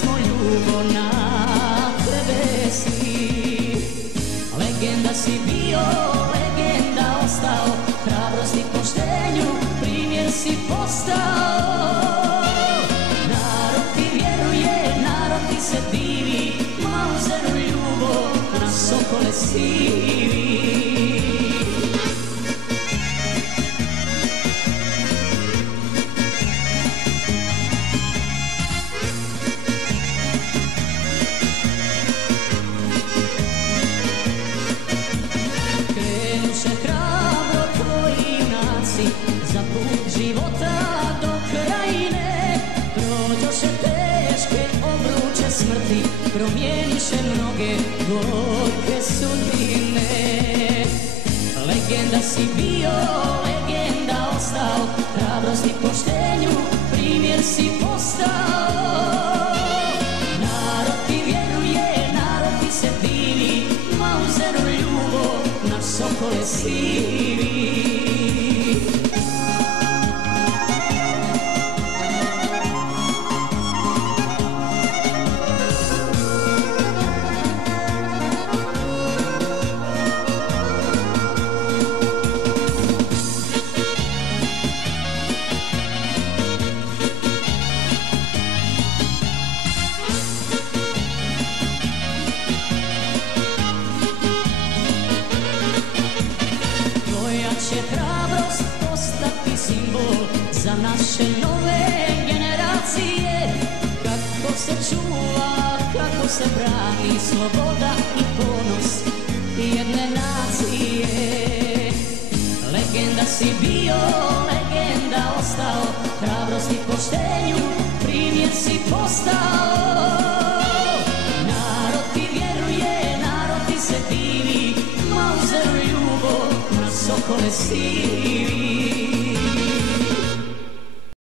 smo ljubav na tebe si. Legenda si bio, legenda ostao, hrabrost i poštenju primjer si postao. Narod ti vjeruje, narod ti se divi, Mauseru ljubav na sokole sivi. Za put života do krajine prođoše teške obruče smrti, promijeniše mnoge gorke sudbine. Legenda si bio, legenda ostao, hrabrost i poštenju primjer si postao. Narod ti vjeruje, narod ti se divi, Mauseru ljubav na sokole sivi. Će hrabrost postati simbol za naše nove generacije. Kako se čuva, kako se brani sloboda i ponos jedne nacije. Legenda si bio, legenda ostao, hrabrost i poštenju primjer si postao. Narod ti vjeruje, narod ti se divi, Mauseru ljubav na sokole sivi.